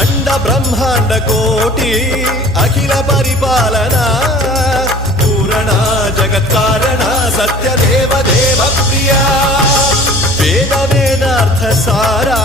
अंड ब्रह्मांड कोटि अखिल परिपालना पूरणा जगत्कारणा सत्यदेव देव प्रिया वेद वेदार्थ सारा